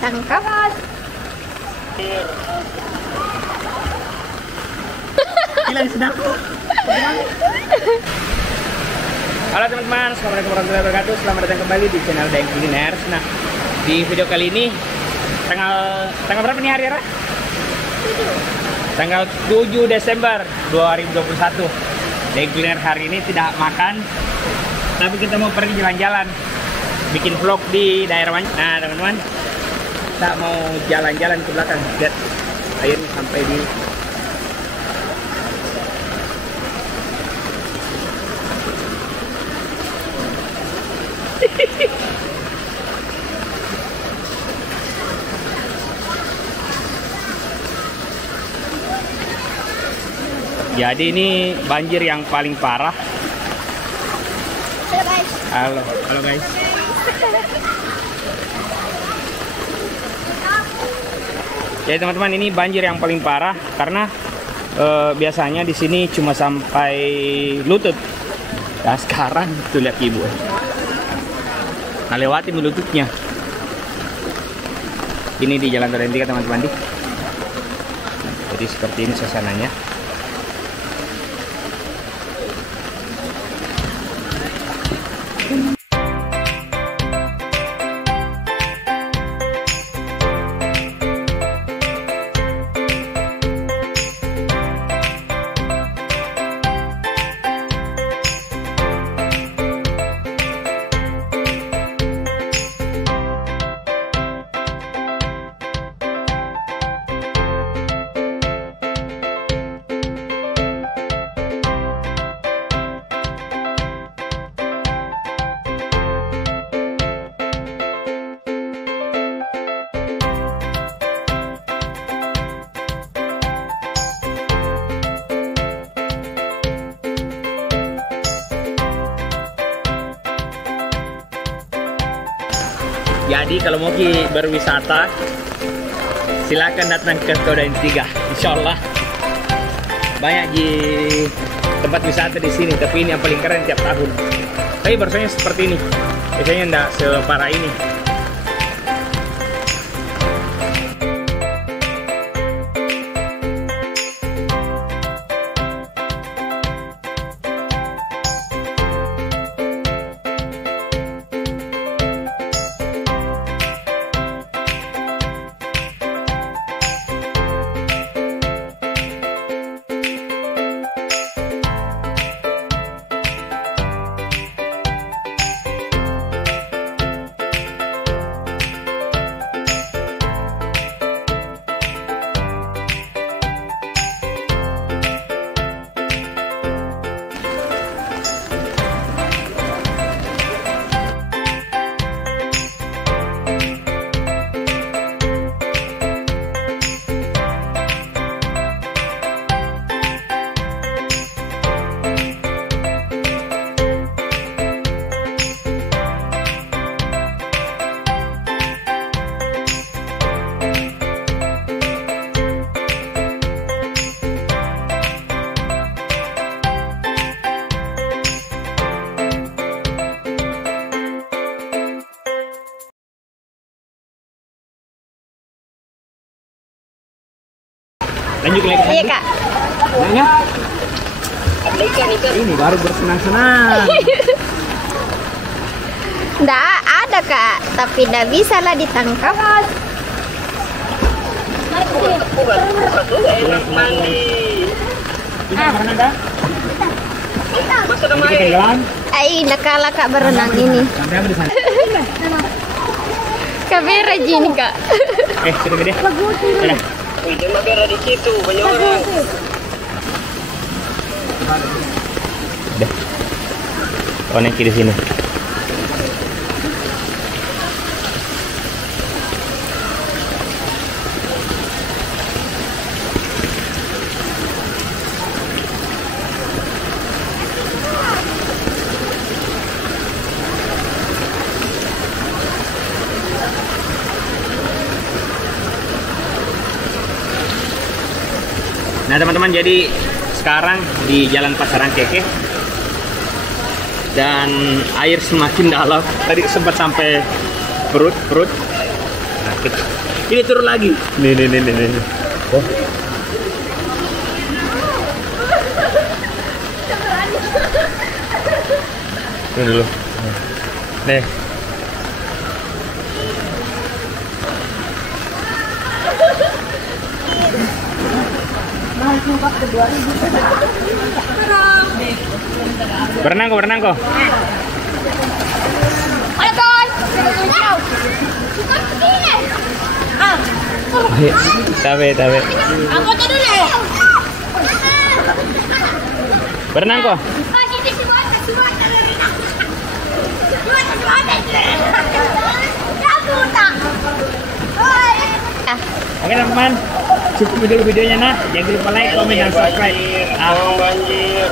Tangkap. Gila sedap. Halo teman-teman, assalamualaikum warahmatullahi wabarakatuh. Selamat datang kembali di channel Daeng Kuliners. Nah, di video kali ini tanggal berapa nih hari Ra? Tanggal 7 Desember 2021. Daeng Kuliners hari ini tidak makan, tapi kita mau pergi jalan-jalan, bikin vlog di daerah mana. Nah teman-teman, kita mau jalan-jalan ke belakang. Lihat airnya sampai di jadi ini banjir yang paling parah. Halo guys. Halo guys. Jadi teman-teman, ini banjir yang paling parah karena biasanya di sini cuma sampai lutut. Nah sekarang tuh lihat ibu. Nah lewatin lututnya. Ini di Jalan Duren 3 teman-teman. Jadi seperti ini suasananya. Jadi kalau mau berwisata, silakan datang ke Duren 3. Insya Allah banyak di tempat wisata di sini. Tapi ini yang paling keren tiap tahun. Tapi barusannya seperti ini. Biasanya enggak separah ini. Lanjut lagi. Iya kak. Nanya? Ini baru bersenang-senang. Nggak ada kak, tapi nggak bisa lah ditangkap. Ay, nakala kak berenang ini. Kamera jin kak. Sudah gede. Jangan merah di situ, banyak orang. Udah. Koneksi di sini. Nah teman-teman, jadi sekarang di Jalan Pasaran Keke dan air semakin dalam. Tadi sempat sampai perut. Nah, Ini turun lagi. Nih. Oh. Ini dulu. Nih. Berenang kok. Tabe. Berenang kok. Oke teman-teman, cukup dulu videonya nah. Jangan lupa like, komen, dan subscribe. Banjir.